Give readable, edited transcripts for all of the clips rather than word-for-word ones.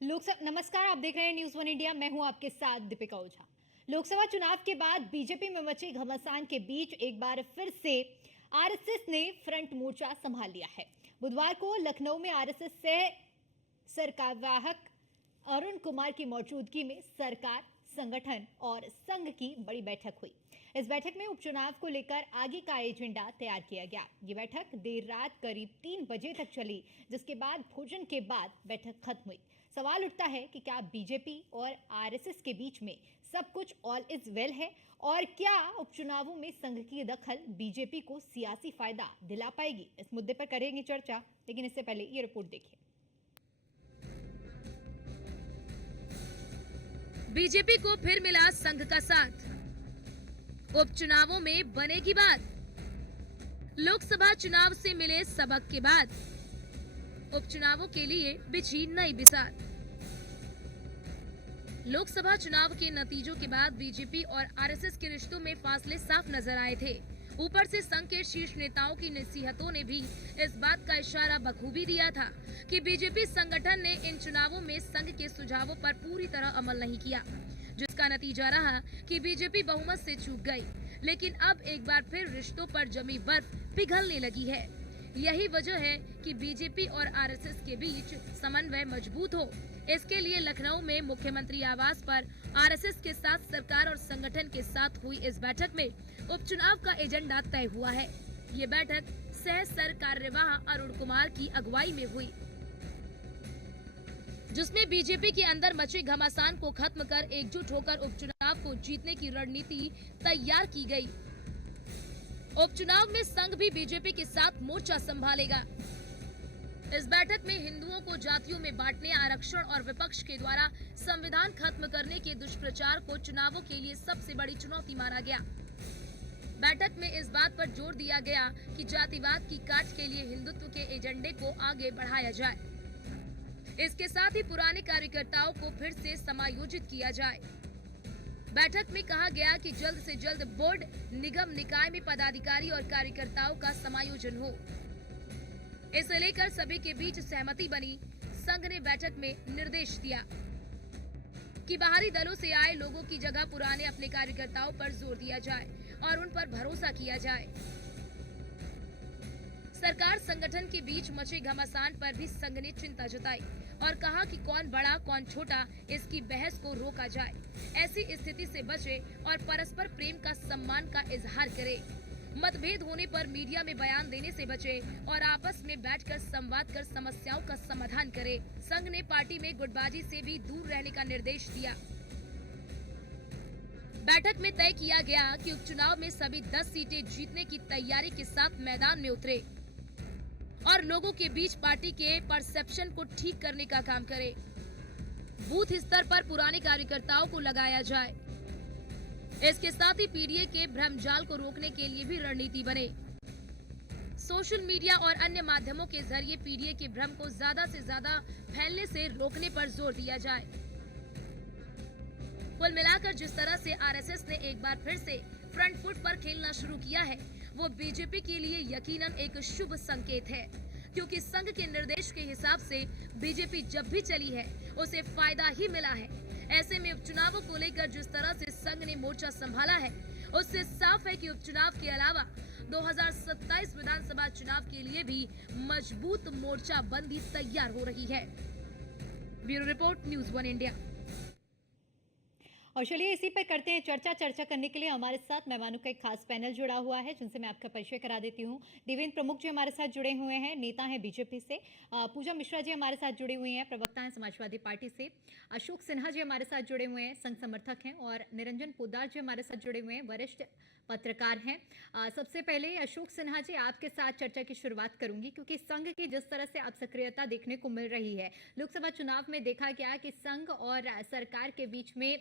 नमस्कार, आप देख रहे हैं न्यूज़ वन इंडिया। मैं हूं आपके साथ दीपिका ओझा। लोकसभा चुनाव के बाद बीजेपी में मचे घमासान के बीच एक बार फिर से आरएसएस ने फ्रंट मोर्चा संभाल लिया है। बुधवार को लखनऊ में आरएसएस से सरकारवाहक अरुण कुमार की मौजूदगी में सरकार, संगठन और संघ की बड़ी बैठक हुई। इस बैठक में उपचुनाव को लेकर आगे का एजेंडा तैयार किया गया। ये बैठक देर रात करीब 3 बजे तक चली, जिसके बाद भोजन के बाद बैठक खत्म हुई। सवाल उठता है कि क्या बीजेपी और आरएसएस के बीच में सब कुछ ऑल इज वेल है, और क्या उपचुनावों में संघ की दखल बीजेपी को सियासी फायदा दिला पाएगी? इस मुद्दे पर करेंगे चर्चा, लेकिन इससे पहले ये रिपोर्ट देखिए। बीजेपी को फिर मिला संघ का साथ, उपचुनावों में बनेगी बात। लोकसभा चुनाव से मिले सबक के बाद उपचुनावों के लिए बिछी नई बिसात। लोकसभा चुनाव के नतीजों के बाद बीजेपी और आरएसएस के रिश्तों में फासले साफ नजर आए थे। ऊपर से संघ के शीर्ष नेताओं की नसीहतों ने भी इस बात का इशारा बखूबी दिया था कि बीजेपी संगठन ने इन चुनावों में संघ के सुझावों पर पूरी तरह अमल नहीं किया, जिसका नतीजा रहा कि बीजेपी बहुमत से चूक गई। लेकिन अब एक बार फिर रिश्तों पर जमी बर्फ पिघलने लगी है। यही वजह है कि बीजेपी और आरएसएस के बीच समन्वय मजबूत हो। इसके लिए लखनऊ में मुख्यमंत्री आवास पर आरएसएस के साथ सरकार और संगठन के साथ हुई इस बैठक में उपचुनाव का एजेंडा तय हुआ है। ये बैठक सह सरकार्यवाह अरुण कुमार की अगुवाई में हुई, जिसमें बीजेपी के अंदर मचे घमासान को खत्म कर एकजुट होकर उपचुनाव को जीतने की रणनीति तैयार की गई। उपचुनाव में संघ भी बीजेपी के साथ मोर्चा संभालेगा। इस बैठक में हिंदुओं को जातियों में बांटने, आरक्षण और विपक्ष के द्वारा संविधान खत्म करने के दुष्प्रचार को चुनावों के लिए सबसे बड़ी चुनौती माना गया। बैठक में इस बात पर जोर दिया गया कि जातिवाद की काट के लिए हिंदुत्व के एजेंडे को आगे बढ़ाया जाए। इसके साथ ही पुराने कार्यकर्ताओं को फिर से समायोजित किया जाए। बैठक में कहा गया कि जल्द से जल्द बोर्ड, निगम, निकाय में पदाधिकारी और कार्यकर्ताओं का समायोजन हो। इसे लेकर सभी के बीच सहमति बनी। संघ ने बैठक में निर्देश दिया कि बाहरी दलों से आए लोगों की जगह पुराने अपने कार्यकर्ताओं पर जोर दिया जाए और उन पर भरोसा किया जाए। सरकार संगठन के बीच मचे घमासान पर भी संघ ने चिंता जताई और कहा कि कौन बड़ा कौन छोटा, इसकी बहस को रोका जाए। ऐसी स्थिति से बचे और परस्पर प्रेम का, सम्मान का इजहार करे। मतभेद होने पर मीडिया में बयान देने से बचे और आपस में बैठकर संवाद कर समस्याओं का समाधान करे। संघ ने पार्टी में गुटबाजी से भी दूर रहने का निर्देश दिया। बैठक में तय किया गया कि उपचुनाव में सभी 10 सीटें जीतने की तैयारी के साथ मैदान में उतरे और लोगों के बीच पार्टी के परसेप्शन को ठीक करने का काम करे। बूथ स्तर पर पुराने कार्यकर्ताओं को लगाया जाए। इसके साथ ही पीडीए के भ्रमजाल को रोकने के लिए भी रणनीति बने। सोशल मीडिया और अन्य माध्यमों के जरिए पीडीए के भ्रम को ज्यादा से ज्यादा फैलने से रोकने पर जोर दिया जाए। कुल मिलाकर जिस तरह से आरएसएस ने एक बार फिर से फ्रंट फुट पर खेलना शुरू किया है, वो बीजेपी के लिए यकीनन एक शुभ संकेत है, क्योंकि संघ के निर्देश के हिसाब से बीजेपी जब भी चली है उसे फायदा ही मिला है। ऐसे में उपचुनावों को लेकर जिस तरह से संघ ने मोर्चा संभाला है, उससे साफ है कि उपचुनाव के अलावा 2027 विधानसभा चुनाव के लिए भी मजबूत मोर्चा बंदी तैयार हो रही है। Bureau report, news one India. और चलिए इसी पर करते हैं चर्चा करने के लिए हमारे साथ मेहमानों का एक खास पैनल जुड़ा हुआ है, जिनसे मैं आपका परिचय करा देती हूँ। देवेंद्र प्रमुख जी हमारे साथ जुड़े हुए हैं, नेता हैं बीजेपी से। पूजा मिश्रा जी हमारे साथ जुड़े हुए हैं, प्रवक्ता हैं समाजवादी पार्टी से। अशोक सिन्हा जी हमारे साथ जुड़े हुए हैं, संघ समर्थक हैं। और निरंजन पोद्दार जी हमारे साथ जुड़े हुए हैं, वरिष्ठ पत्रकार हैं। सबसे पहले अशोक सिन्हा जी, आपके साथ चर्चा की शुरुआत करूंगी, क्योंकि संघ की जिस तरह से अब सक्रियता देखने को मिल रही है, लोकसभा चुनाव में देखा गया कि संघ और सरकार के बीच में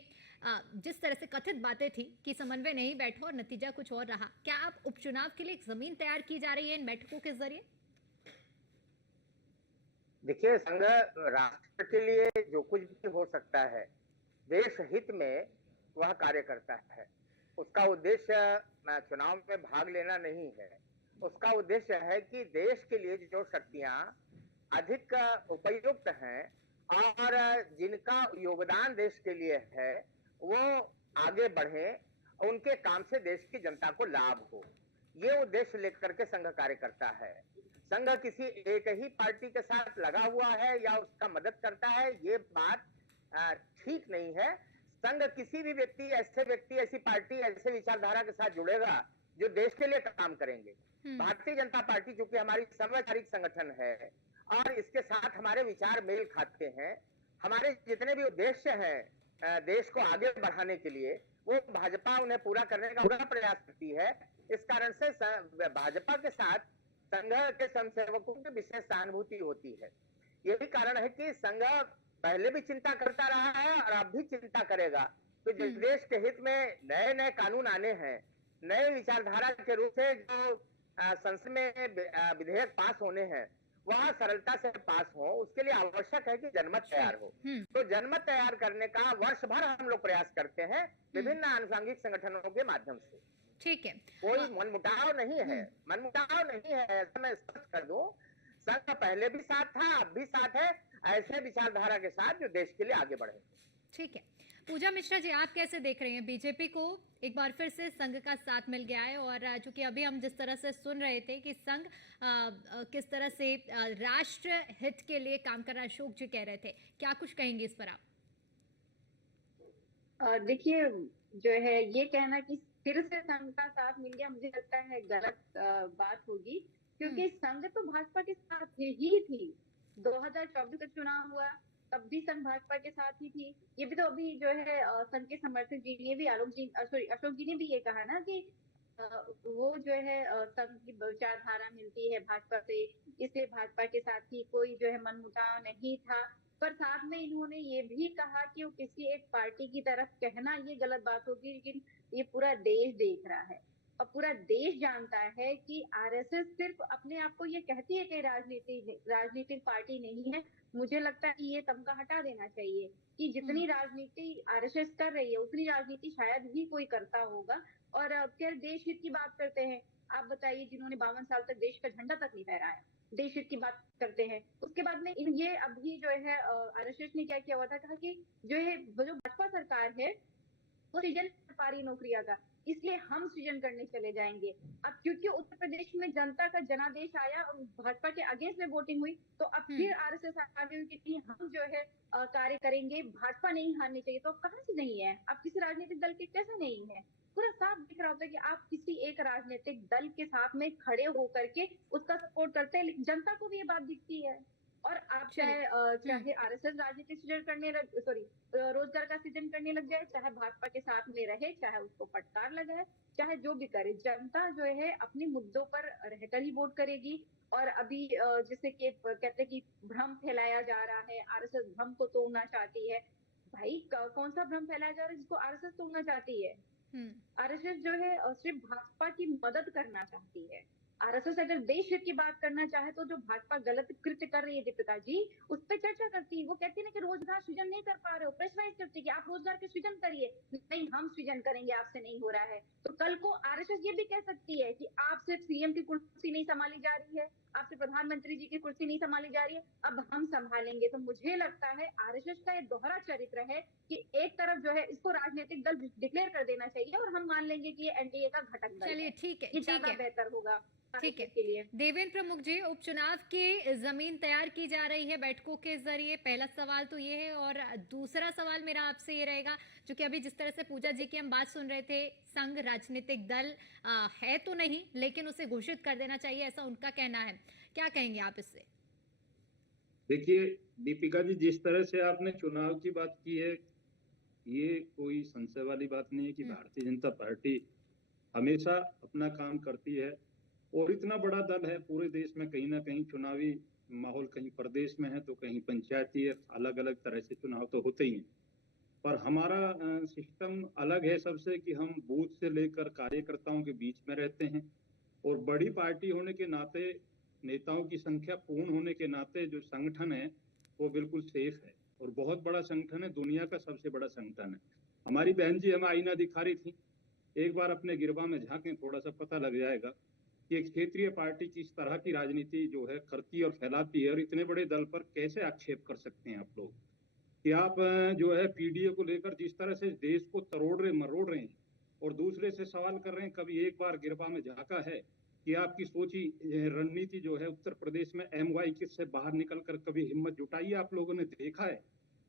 जिस तरह से कथित बातें थी कि समन्वय नहीं बैठा और नतीजा कुछ और रहा, क्या आप उपचुनाव के लिए एक जमीन तैयार की जा रही है इन बैठकों के जरिए? देखिए, संघ राष्ट्र के लिए जो कुछ भी हो सकता है, देश हित में वह कार्य करता है। उसका उद्देश्य चुनाव में भाग लेना नहीं है। उसका उद्देश्य है कि देश के लिए जो शक्तियां अधिक उपयुक्त हैं और जिनका योगदान देश के लिए है वो आगे बढ़े, उनके काम से देश की जनता को लाभ हो, ये उद्देश्य लेकर के संघ कार्य करता है। संघ किसी एक ही पार्टी के साथ लगा हुआ है या उसका मदद करता है, ये बात ठीक नहीं है। संघ किसी भी व्यक्ति, ऐसी पार्टी, ऐसे विचारधारा के साथ जुड़ेगा जो देश के लिए काम करेंगे। भारतीय जनता पार्टी चूंकि हमारी सर्वचारिक संगठन है और इसके साथ हमारे विचार मेल खाते हैं, हमारे जितने भी उद्देश्य हैं देश को आगे बढ़ाने के लिए, वो भाजपा उन्हें पूरा करने का पूरा प्रयास करती है। इस कारण से भाजपा के साथ संघ के स्वयंसेवकों की विशेष सहानुभूति होती है। यही कारण है कि संघ पहले भी चिंता करता रहा है और अब भी चिंता करेगा। तो जिस देश के हित में नए नए कानून आने हैं, नए विचारधारा के रूप से जो संसद में विधेयक पास होने हैं, वह सरलता से पास हो, उसके लिए आवश्यक है कि जनमत तैयार हो। तो जनमत तैयार करने का वर्ष भर हम लोग प्रयास करते हैं विभिन्न आनुषंगिक संगठनों के माध्यम से। ठीक है, कोई मनमुटाव नहीं है, मनमुटाव नहीं है, ऐसा मैं स्पष्ट कर दूं। संघ पहले भी साथ था, अब भी साथ है, ऐसे विचारधारा के साथ जो देश के लिए आगे बढ़े। ठीक है, पूजा मिश्रा जी, आप कैसे देख रहे हैं? बीजेपी को एक बार फिर से संघ का साथ मिल गया है और चूंकि अभी हम जिस तरह से सुन रहे थे कि संघ किस तरह से राष्ट्र हित के लिए काम कर रहा है, अशोक जी कह रहे थे, क्या कुछ कहेंगे इस पर आप? देखिए, जो है ये कहना कि फिर से संघ का साथ मिल गया, मुझे लगता है गलत बात होगी, क्योंकि संघ तो भाजपा के साथ ही थी। 2024 का चुनाव हुआ, तब भी संघ भाजपा के साथ ही थी। ये भी तो अभी जो है संघ के समर्थक जी ने भी, अशोक जी ने भी ये कहा ना कि वो जो है संघ की विचारधारा मिलती है भाजपा से, इसलिए भाजपा के साथ ही कोई जो है मनमुटाव नहीं था। पर साथ में इन्होंने ये भी कहा कि वो किसी एक पार्टी की तरफ कहना ये गलत बात होगी, लेकिन ये पूरा देश देख रहा है और पूरा देश जानता है कि आरएसएस सिर्फ अपने आप को ये कहती है कि राजनीतिक पार्टी नहीं है। मुझे लगता है कि ये तमगा हटा देना चाहिए कि जितनी राजनीति आरएसएस कर रही है उतनी राजनीति शायद ही कोई करता होगा। और फिर देश हित की बात करते हैं, आप बताइए, जिन्होंने 52 साल तक देश का झंडा तक नहीं फहराया, देश हित की बात करते हैं। उसके बाद में ये अभी जो है आरएसएस ने क्या किया हुआ था, कहा कि जो भाजपा सरकार है वो सृजन कर पा रही नौकरियां का, इसलिए हम सृजन करने चले जाएंगे। अब क्योंकि उत्तर प्रदेश में जनता का जनादेश आया और भाजपा के अगेंस्ट में वोटिंग हुई, तो अब फिर आरएसएस आगे हुई कि हम जो है कार्य करेंगे, भाजपा नहीं हारनी चाहिए। तो कहाँ से नहीं है? अब किसी राजनीतिक दल के कैसे नहीं है? पूरा साफ दिख रहा होता है कि आप किसी एक राजनीतिक दल के साथ में खड़े होकर के उसका सपोर्ट करते हैं, लेकिन जनता को भी ये बात दिखती है। और आप चाहे आरएसएस राजनीति सृजन करने रोजगार का सृजन करने लग जाए, चाहे भाजपा के साथ में रहे, चाहे उसको फटकार लगाए, चाहे जो भी करे, जनता जो है अपने मुद्दों पर रहकर ही वोट करेगी। और अभी जैसे कि कहते हैं कि भ्रम फैलाया जा रहा है, आरएसएस भ्रम को तोड़ना चाहती है। भाई कौन सा भ्रम फैलाया जा रहा है जिसको आरएसएस तोड़ना चाहती है? आरएसएस जो है सिर्फ भाजपा की मदद करना चाहती है। आरएसएस अगर देश हित की बात करना चाहे तो जो भाजपा गलत कृत्य कर रही है दीपिका जी, उस पर चर्चा करती है। वो कहती है ना कि रोजगार सृजन नहीं कर पा रहे हो, प्रेशराइज करती है कि आप रोजगार के सृजन करिए। नहीं, हम सृजन करेंगे, आपसे नहीं हो रहा है। तो कल को आरएसएस ये भी कह सकती है कि आप सिर्फ सीएम की कुर्सी नहीं संभाली जा रही है, आपसे प्रधानमंत्री जी की कुर्सी नहीं संभाली जा रही है, अब हम संभालेंगे। तो मुझे लगता है आरएसएस का ये दोहरा चरित्र है कि एक तरफ जो है इसको राजनीतिक दल डिक्लेयर कर देना चाहिए और हम मान लेंगे कि ये एनडीए का घटक दल है। चलिए, ठीक है, ये ज्यादा बेहतर होगा। ठीक है के लिए देवेंद्र प्रमुख जी, उपचुनाव की जमीन तैयार की जा रही है बैठकों के जरिए। पहला सवाल तो ये है, और दूसरा सवाल मेरा आपसे ये रहेगा, जो कि अभी जिस तरह से पूजा जी की हम बात सुन रहे थे, संघ राजनीतिक दल है तो नहीं, लेकिन उसे घोषित कर देना चाहिए, ऐसा उनका कहना है। क्या कहेंगे आप इससे? देखिए दीपिका जी, जिस तरह से आपने चुनाव की बात की है, ये कोई संशय वाली बात नहीं है कि भारतीय जनता पार्टी हमेशा अपना काम करती है और इतना बड़ा दल है पूरे देश में, कहीं ना कहीं चुनावी माहौल कहीं प्रदेश में है तो कहीं पंचायती, अलग अलग तरह से चुनाव तो होते ही हैं। पर हमारा सिस्टम अलग है सबसे कि हम बूथ से लेकर कार्यकर्ताओं के बीच में रहते हैं और बड़ी पार्टी होने के नाते, नेताओं की संख्या पूर्ण होने के नाते जो संगठन है वो बिल्कुल सेफ है और बहुत बड़ा संगठन है, दुनिया का सबसे बड़ा संगठन है। हमारी बहन जी हमें आईना दिखा रही थी, एक बार अपने गिरबा में झांकें, थोड़ा सा पता लग जाएगा कि एक क्षेत्रीय पार्टी किस तरह की राजनीति जो है करती और फैलाती है और इतने बड़े दल पर कैसे आक्षेप कर सकते हैं आप लोग। कि आप जो है पीडीए को लेकर जिस तरह से देश को मरोड़ रहे हैं और दूसरे से सवाल कर रहे हैं, कभी एक बार गिरबा में झांका है कि आपकी सोची रणनीति जो है उत्तर प्रदेश में MY किस से बाहर निकलकर कभी हिम्मत जुटाई आप लोगों ने देखा है?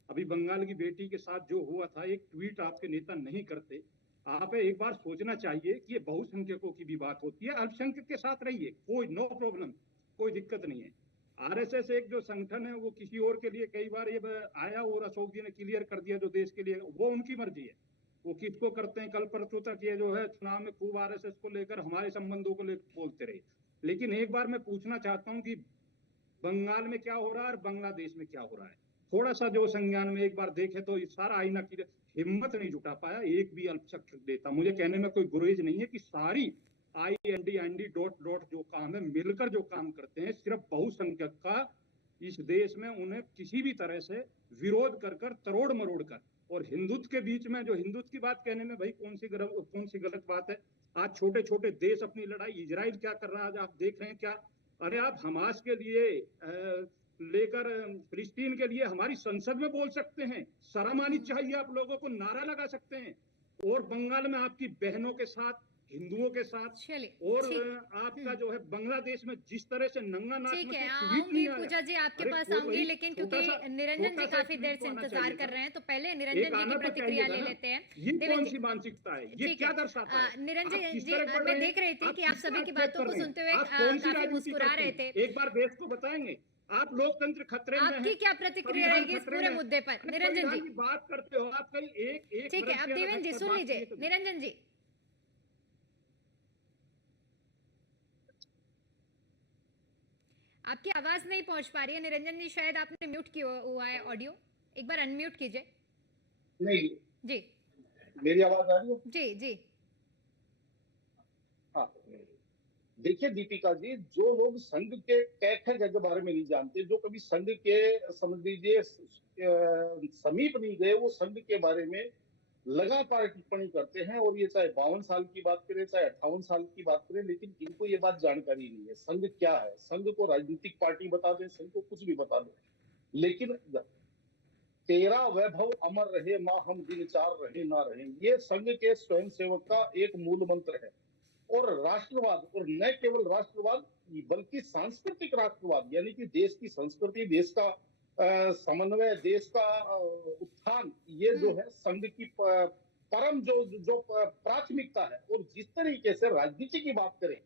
अभी बंगाल की बेटी के साथ जो हुआ था, एक ट्वीट आपके नेता नहीं करते। आप एक बार सोचना चाहिए कि ये बहुसंख्यकों की भी बात होती है, अल्पसंख्यक के साथ रहिए, कोई नो प्रॉब्लम, कोई दिक्कत नहीं है। आरएसएस एक जो संगठन है वो किसी और के लिए कई बार ये आया और अशोक जी ने क्लियर कर दिया जो देश के लिए, वो उनकी मर्जी है, वो किसको करते हैं। कल परसों तक ये जो है चुनाव में खूब आरएसएस को लेकर हमारे संबंधों को लेकर बोलते रहे, लेकिन एक बार मैं पूछना चाहता हूँ कि बंगाल में क्या हो रहा है और बांग्लादेश में क्या हो रहा है, थोड़ा सा जो संज्ञान में एक बार देखे तो इस सारा आईना की हिम्मत नहीं जुटा पाया एक भी अल्पसंख्यक नेता। मुझे कहने में कोई गुरेज नहीं है कि सारी IND डॉट जो काम है मिलकर जो काम करते हैं, सिर्फ बहुसंख्यक का इस देश में उन्हें किसी भी तरह से विरोध कर तरोड़ मरोड़ कर, और हिंदुत्व के बीच में जो हिंदुत्व की बात कहने में भाई कौन सी गलत बात है। आज छोटे छोटे देश अपनी लड़ाई, इजराइल क्या कर रहा है आज आप देख रहे हैं क्या? अरे आप हमास के लिए लेकर फिलिस्तीन के लिए हमारी संसद में बोल सकते हैं, शर्म आनी चाहिए आप लोगों को, नारा लगा सकते हैं। और बंगाल में आपकी बहनों के साथ, हिंदुओं के साथ, और आपका जो है बांग्लादेश में जिस तरह से नंगा नाच, ठीक है, आऊंगी पूजा जी आपके पास आऊंगी, लेकिन क्योंकि निरंजन जी काफी देर से इंतजार कर रहे हैं, तो पहले निरंजन जी की प्रतिक्रिया ले लेते हैं। ये कौन सी मानसिकता है, ये क्या दर्शाता है? निरंजन जी, मैं देख रही थी कि आप सभी की बातों को सुनते हुए काफी मुस्कुरा रहे थे। एक बार देश को बताएंगे आप लोकतंत्र खतरे में है। आपकी क्या प्रतिक्रिया रहेगी इस पूरे मुद्दे पर निरंजन जी? बात करते हो आप कल एक ठीक है, अब देवेंद्र जी सुन लीजिए। निरंजन जी, आपकी आवाज नहीं पहुंच पा रही है निरंजन जी, शायद आपने म्यूट किया हुआ है ऑडियो, एक बार अनम्यूट कीजिए। नहीं जी, मेरी आवाज आ रही है? जी जी। हाँ, देखिए दीपिका जी, जो लोग संघ के के बारे में नहीं जानते, जो कभी संघ के समझ लीजिए समीप नहीं गए, वो संघ के बारे में लगातार टिप्पणी करते हैं। और ये चाहे 52 साल की बात करें, चाहे 58 साल की बात करें, लेकिन इनको ये बात जानकारी नहीं है संघ क्या है। संघ को राजनीतिक पार्टी बता दें, संघ को कुछ भी बता दें, लेकिन तेरा वैभव अमर रहे माँ हम दिन चार रहे ना रहे, ये संघ के स्वयंसेवक का एक मूल मंत्र है। और राष्ट्रवाद, और न केवल राष्ट्रवाद बल्कि सांस्कृतिक राष्ट्रवाद, यानी कि देश की संस्कृति, देश का समन्वय, देश का उत्थान, ये जो है संघ की परम जो प्राथमिकता है। और जिस तरीके से राजनीति की बात करें,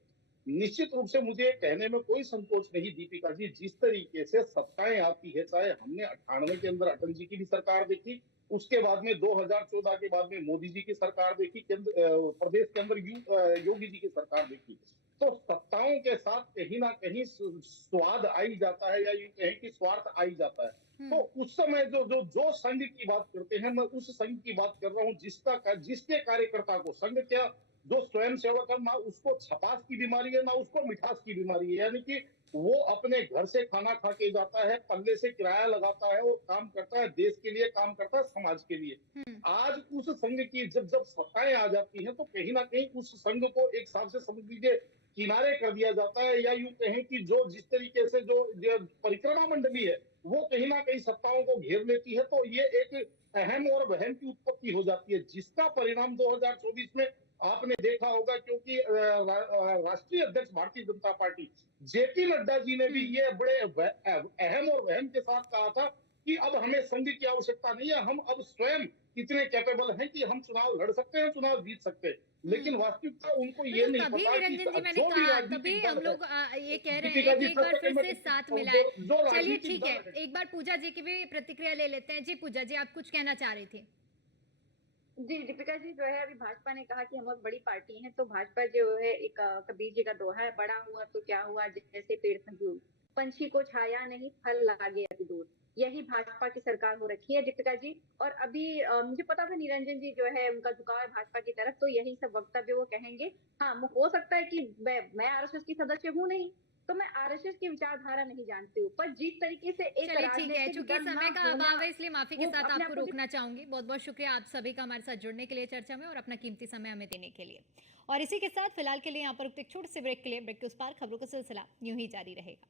निश्चित रूप से मुझे कहने में कोई संकोच नहीं दीपिका जी, जिस तरीके से सत्ताएं आती है, चाहे हमने 98 के अंदर अटल जी की भी सरकार देखी, उसके बाद में 2014 के बाद में मोदी जी की सरकार देखी, प्रदेश के अंदर योगी जी की सरकार देखी, तो सत्ताओं के साथ कहीं ना कहीं स्वाद आई जाता है, या यूं कहें कि स्वार्थ आई जाता है। तो उस समय जो संघ की बात करते हैं, मैं उस संघ की बात कर रहा हूँ जिसके कार्यकर्ता को, संघ क्या, जो स्वयं सेवक है, ना उसको छपास की बीमारी है, ना उसको मिठास की बीमारी है, यानी कि वो अपने घर से खाना खा के जाता है, पल्ले से किराया लगाता है और काम करता है, देश के लिए काम करता है, समाज के लिए। आज उस संघ की जब सत्ताएं आ जाती हैं, तो कहीं ना कहीं उस संघ को एक हिसाब से समझ लीजिए किनारे कर दिया जाता है, या यूं कहें कि जो जिस तरीके से जो परिक्रमा मंडली है वो कहीं ना कहीं सत्ताओं को घेर लेती है, तो ये एक अहम और वहम की उत्पत्ति हो जाती है, जिसका परिणाम 2024 में आपने देखा होगा। क्योंकि राष्ट्रीय अध्यक्ष भारतीय जनता पार्टी JP नड्डा जी ने भी ये बड़े अहम और वहम के साथ कहा था कि अब हमें संघ की आवश्यकता नहीं है, हम अब स्वयं इतने कैपेबल हैं कि हम चुनाव लड़ सकते हैं, चुनाव जीत सकते हैं। लेकिन वास्तविकता उनको ये नहीं पता कि निरंजन जी, मैंने कहा तभी हम लोग ये कह रहे हैं कि एक बार फिर से साथ मिलाए। चलिए ठीक है, एक बार पूजा जी की भी प्रतिक्रिया ले लेते हैं। जी पूजा जी, आप कुछ कहना चाह रही थी? जी दीपिका जी, जो है अभी भाजपा ने कहा कि हम बहुत बड़ी पार्टी हैं, तो भाजपा जो है एक कबीर जी का दोहा है, बड़ा हुआ तो क्या हुआ जैसे पेड़ खजूर, पंछी को छाया नहीं फल लागे अति दूर। यही भाजपा की सरकार हो रखी है दीपिका जी। और अभी मुझे पता था निरंजन जी जो है उनका झुकाव है भाजपा की तरफ, तो यही सब वक्तव्य वो कहेंगे। हाँ, हो सकता है कि मैं RSS की सदस्य हूँ नहीं, तो मैं RSS की विचारधारा नहीं जानती हूँ, पर जिस तरीके से एक ठीक है, चूंकि समय का अभाव है इसलिए माफी के साथ आपको रोकना चाहूंगी। बहुत बहुत शुक्रिया आप सभी का हमारे साथ जुड़ने के लिए चर्चा में और अपना कीमती समय हमें देने के लिए। और इसी के साथ फिलहाल के लिए यहाँ पर एक छोटे से ब्रेक के लिए, ब्रेक के उस पार खबरों का सिलसिला यूं ही जारी रहेगा।